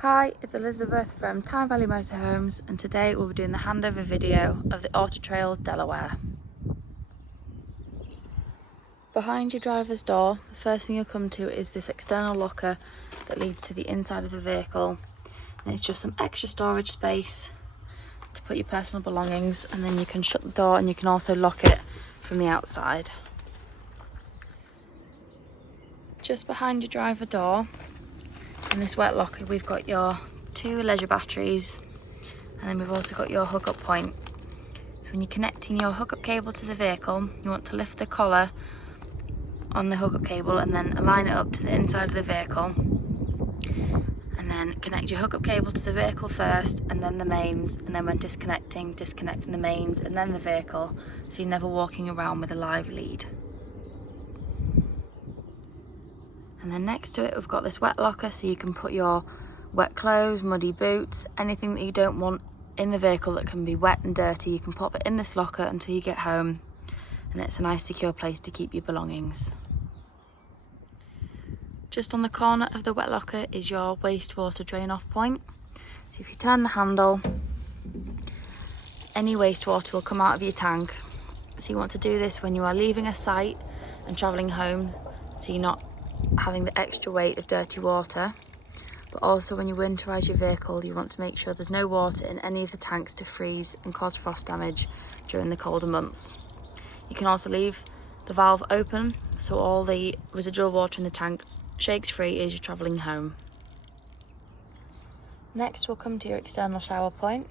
Hi, it's Elizabeth from Tyne Valley Motorhomes, and today we'll be doing the handover video of the Autotrail Delaware. Behind your driver's door, the first thing you'll come to is this external locker that leads to the inside of the vehicle, and it's just some extra storage space to put your personal belongings, and then you can shut the door and you can also lock it from the outside. Just behind your driver door, in this wet locker, we've got your 2 leisure batteries, and then we've also got your hookup point. So when you're connecting your hookup cable to the vehicle, you want to lift the collar on the hookup cable and then align it up to the inside of the vehicle, and then connect your hookup cable to the vehicle first and then the mains, and then when disconnecting, disconnect from the mains and then the vehicle, so you're never walking around with a live lead. And then next to it we've got this wet locker, so you can put your wet clothes, muddy boots, anything that you don't want in the vehicle that can be wet and dirty, you can pop it in this locker until you get home, and it's a nice secure place to keep your belongings. Just on the corner of the wet locker is your wastewater drain off point. So if you turn the handle, any wastewater will come out of your tank. So you want to do this when you are leaving a site and travelling home, so you're not having the extra weight of dirty water. But also when you winterise your vehicle, you want to make sure there's no water in any of the tanks to freeze and cause frost damage during the colder months. You can also leave the valve open so all the residual water in the tank shakes free as you're travelling home. Next we'll come to your external shower point.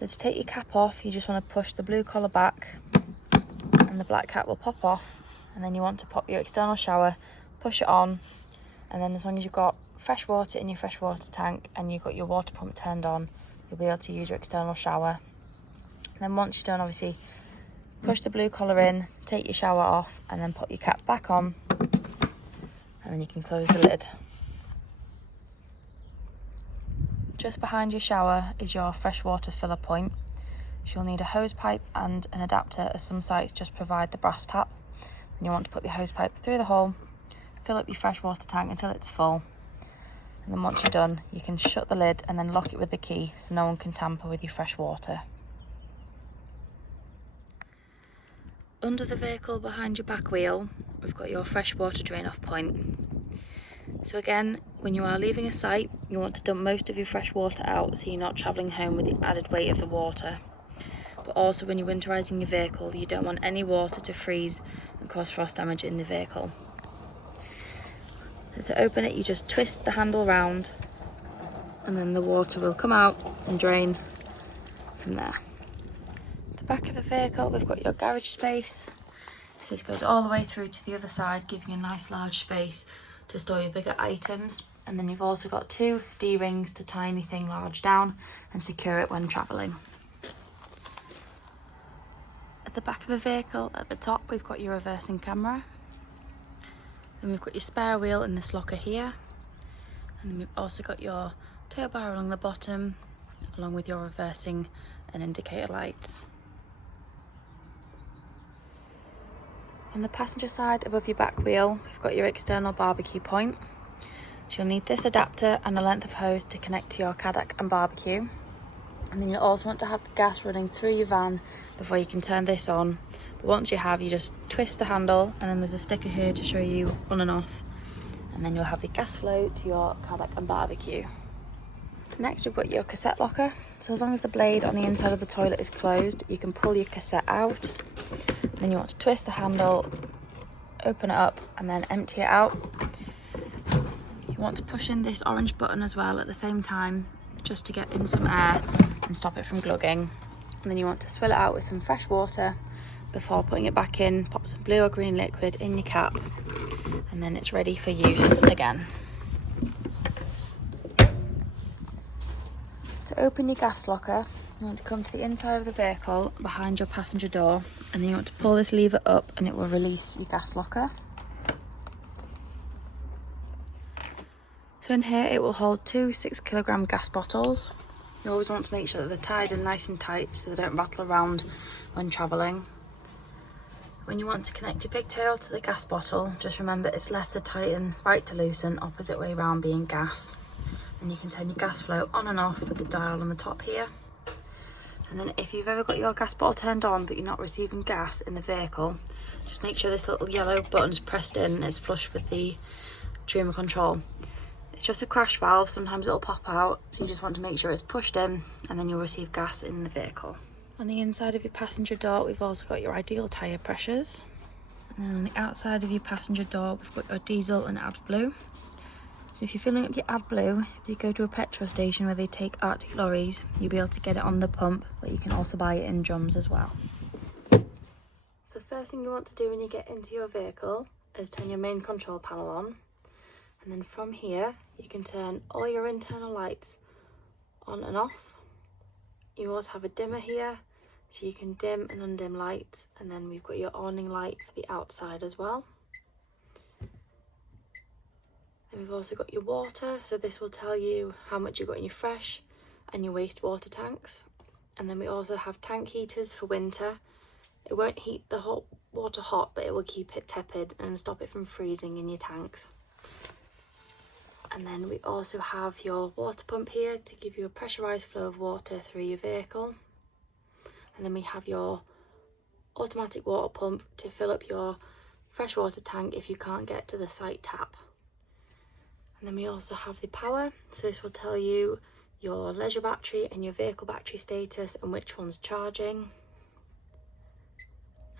So to take your cap off, you just want to push the blue collar back and the black cap will pop off, and then you want to pop your external shower, push it on, and then as long as you've got fresh water in your freshwater tank and you've got your water pump turned on, you'll be able to use your external shower. And then once you're done, obviously push the blue collar in, take your shower off, and then pop your cap back on, and then you can close the lid. Just behind your shower is your freshwater filler point. So you'll need a hose pipe and an adapter, as some sites just provide the brass tap. And you want to put the hose pipe through the hole, fill up your freshwater tank until it's full, and then once you're done, you can shut the lid and then lock it with the key so no one can tamper with your fresh water. Under the vehicle behind your back wheel, we've got your freshwater drain off point. So again, when you are leaving a site, you want to dump most of your fresh water out so you're not travelling home with the added weight of the water. But also when you're winterising your vehicle, you don't want any water to freeze and cause frost damage in the vehicle. So to open it, you just twist the handle round and then the water will come out and drain from there. At the back of the vehicle, we've got your garage space. So this goes all the way through to the other side, giving you a nice large space to store your bigger items. And then you've also got 2 D-rings to tie anything large down and secure it when travelling. At the back of the vehicle, at the top, we've got your reversing camera. Then we've got your spare wheel in this locker here. And then we've also got your tow bar along the bottom, along with your reversing and indicator lights. On the passenger side, above your back wheel, we've got your external barbecue point. So you'll need this adapter and a length of hose to connect to your Kadak and barbecue. And then you'll also want to have the gas running through your van before you can turn this on. But once you have, you just twist the handle, and then there's a sticker here to show you on and off. And then you'll have the gas flow to your Kadak and barbecue. Next, we've got your cassette locker. So as long as the blade on the inside of the toilet is closed, you can pull your cassette out. Then you want to twist the handle, open it up, and then empty it out. You want to push in this orange button as well at the same time, just to get in some air and stop it from glugging. And then you want to swill it out with some fresh water before putting it back in. Pop some blue or green liquid in your cap, and then it's ready for use again. To open your gas locker, you want to come to the inside of the vehicle behind your passenger door, and then you want to pull this lever up and it will release your gas locker. So in here it will hold 2 6-kilogram gas bottles. You always want to make sure that they're tied in nice and tight so they don't rattle around when travelling. When you want to connect your pigtail to the gas bottle, just remember it's left to tighten, right to loosen, opposite way round being gas. And you can turn your gas flow on and off with the dial on the top here. And then if you've ever got your gas bottle turned on but you're not receiving gas in the vehicle, just make sure this little yellow button's pressed in and it's flush with the tremor control. It's just a crash valve, sometimes it'll pop out, so you just want to make sure it's pushed in and then you'll receive gas in the vehicle. On the inside of your passenger door, we've also got your ideal tyre pressures. And then on the outside of your passenger door, we've got your diesel and AdBlue. So if you're filling up your AdBlue, if you go to a petrol station where they take Arctic lorries, you'll be able to get it on the pump, but you can also buy it in drums as well. The first thing you want to do when you get into your vehicle is turn your main control panel on. And then from here, you can turn all your internal lights on and off. You also have a dimmer here, so you can dim and undim lights. And then we've got your awning light for the outside as well. And we've also got your water, so this will tell you how much you've got in your fresh and your wastewater tanks. And then we also have tank heaters for winter. It won't heat the hot water hot, but it will keep it tepid and stop it from freezing in your tanks. And then we also have your water pump here to give you a pressurised flow of water through your vehicle. And then we have your automatic water pump to fill up your freshwater tank if you can't get to the site tap. And then we also have the power, so this will tell you your leisure battery and your vehicle battery status and which one's charging.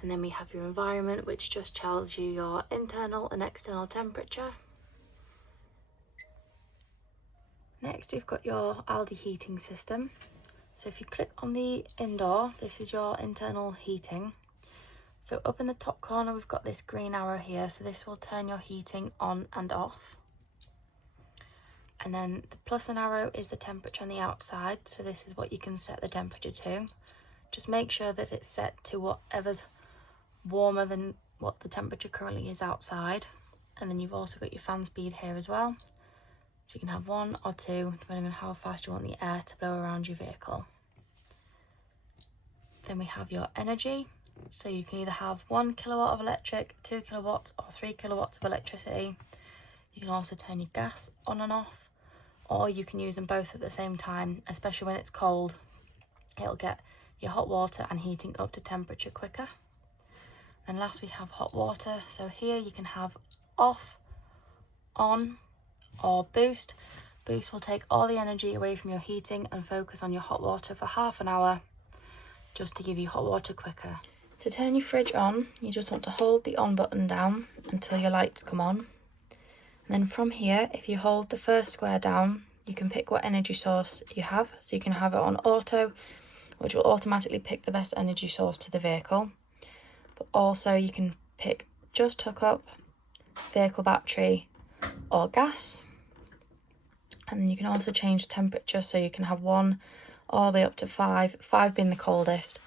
And then we have your environment, which just tells you your internal and external temperature. Next, we've got your Aldi heating system. So if you click on the indoor, this is your internal heating. So up in the top corner, we've got this green arrow here. So this will turn your heating on and off. And then the plus and arrow is the temperature on the outside. So this is what you can set the temperature to. Just make sure that it's set to whatever's warmer than what the temperature currently is outside. And then you've also got your fan speed here as well. So you can have 1 or 2, depending on how fast you want the air to blow around your vehicle. Then we have your energy. So you can either have 1 kilowatt of electric, 2 kilowatts, or 3 kilowatts of electricity. You can also turn your gas on and off, or you can use them both at the same time, especially when it's cold. It'll get your hot water and heating up to temperature quicker. And last we have hot water. So here you can have off, on, or boost. Boost will take all the energy away from your heating and focus on your hot water for half an hour, just to give you hot water quicker. To turn your fridge on, you just want to hold the on button down until your lights come on. And then from here, if you hold the first square down, you can pick what energy source you have. So you can have it on auto, which will automatically pick the best energy source to the vehicle. But also you can pick just hook up, vehicle battery, or gas. And then you can also change temperature, so you can have 1 all the way up to 5, 5 being the coldest.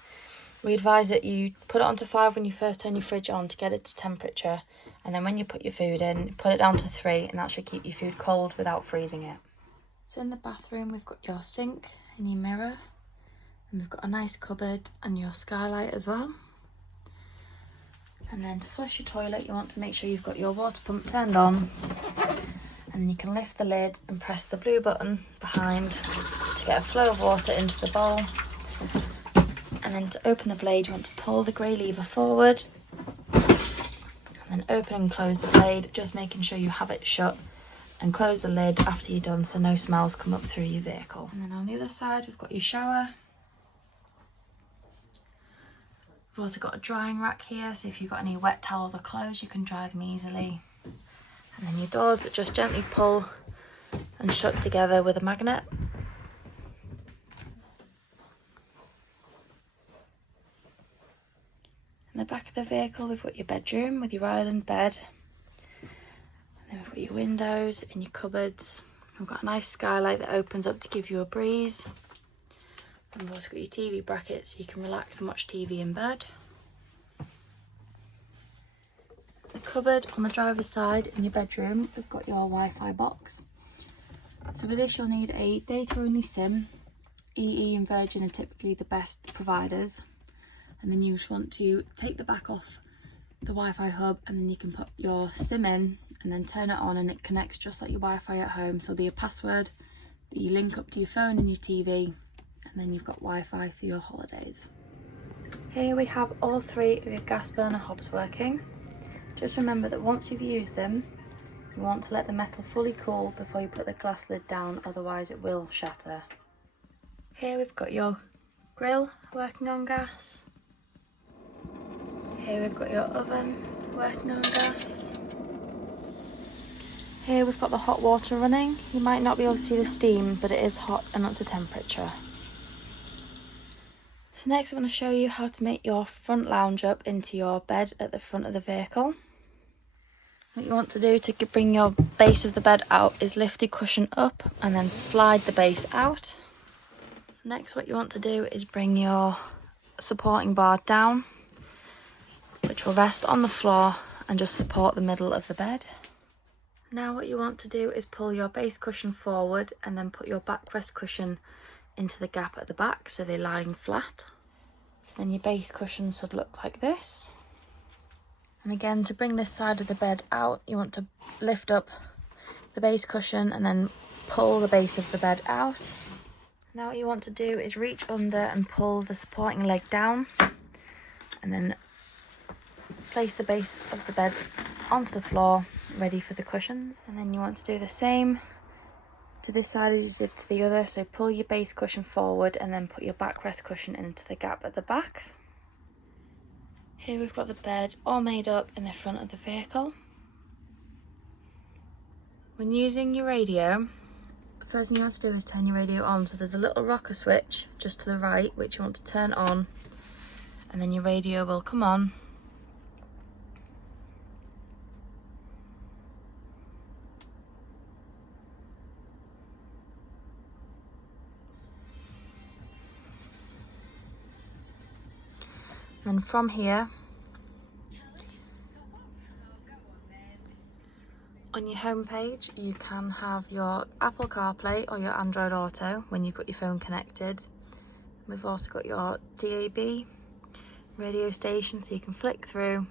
We advise that you put it onto 5 when you first turn your fridge on to get its temperature, and then when you put your food in, put it down to 3, and that should keep your food cold without freezing it. So in the bathroom, we've got your sink and your mirror, and we've got a nice cupboard and your skylight as well. And then to flush your toilet, you want to make sure you've got your water pump turned on. And then you can lift the lid and press the blue button behind to get a flow of water into the bowl. And then to open the blade, you want to pull the grey lever forward. And then open and close the blade, just making sure you have it shut. And close the lid after you're done so no smells come up through your vehicle. And then on the other side, we've got your shower. We've also got a drying rack here, so if you've got any wet towels or clothes, you can dry them easily. And then your doors that just gently pull and shut together with a magnet. In the back of the vehicle, we've got your bedroom with your island bed. And then we've got your windows and your cupboards. We've got a nice skylight that opens up to give you a breeze. And we've also got your TV bracket so you can relax and watch TV in bed. The cupboard on the driver's side in your bedroom, we've got your Wi-Fi box. So with this you'll need a data-only SIM. EE and Virgin are typically the best providers. And then you just want to take the back off the Wi-Fi hub, and then you can put your SIM in and then turn it on, and it connects just like your Wi-Fi at home. So there'll be a password that you link up to your phone and your TV, and then you've got Wi-Fi for your holidays. Here we have all 3 of your gas burner hobs working. Just remember that once you've used them, you want to let the metal fully cool before you put the glass lid down, otherwise it will shatter. Here we've got your grill working on gas. Here we've got your oven working on gas. Here we've got the hot water running. You might not be able to see the steam, but it is hot and up to temperature. So next I'm going to show you how to make your front lounge up into your bed at the front of the vehicle. What you want to do to bring your base of the bed out is lift the cushion up and then slide the base out. So next what you want to do is bring your supporting bar down, which will rest on the floor and just support the middle of the bed. Now what you want to do is pull your base cushion forward and then put your backrest cushion into the gap at the back so they're lying flat. So then your base cushion should look like this. And again, to bring this side of the bed out, you want to lift up the base cushion and then pull the base of the bed out. Now what you want to do is reach under and pull the supporting leg down and then place the base of the bed onto the floor, ready for the cushions. And then you want to do the same to this side as you did to the other. So pull your base cushion forward and then put your backrest cushion into the gap at the back. Here we've got the bed all made up in the front of the vehicle. When using your radio, the first thing you want to do is turn your radio on. So there's a little rocker switch just to the right which you want to turn on, and then your radio will come on. And from here, on your home page, you can have your Apple CarPlay or your Android Auto when you've got your phone connected. We've also got your DAB radio station, so you can flick through,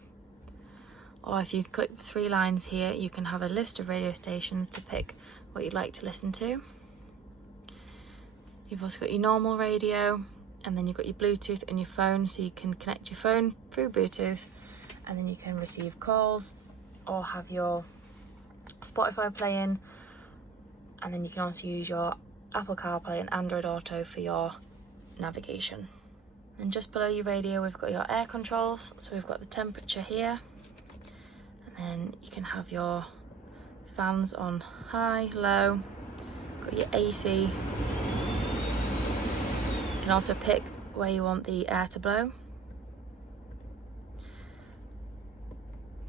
or if you click the 3 lines here, you can have a list of radio stations to pick what you'd like to listen to. You've also got your normal radio, and then you've got your Bluetooth and your phone, so you can connect your phone through Bluetooth and then you can receive calls or have your Spotify playing, and then you can also use your Apple CarPlay and Android Auto for your navigation. And just below your radio we've got your air controls, so we've got the temperature here, and then you can have your fans on high, low, got your AC. You can also pick where you want the air to blow.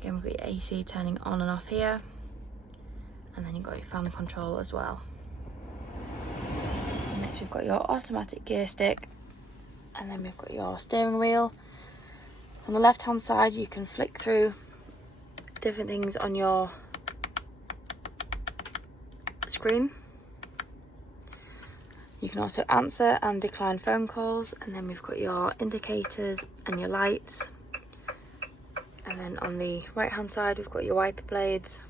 Again, we've got your AC turning on and off here, and then you've got your fan control as well. And next we've got your automatic gear stick, and then we've got your steering wheel. On the left hand side you can flick through different things on your screen. You can also answer and decline phone calls, and then we've got your indicators and your lights. And then on the right hand side we've got your wiper blades,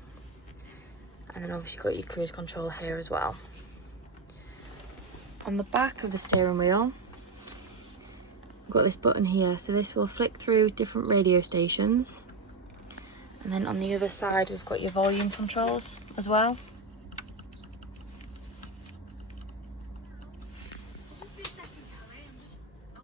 and then obviously got your cruise control here as well. On the back of the steering wheel we've got this button here, so this will flick through different radio stations. And then on the other side we've got your volume controls as well.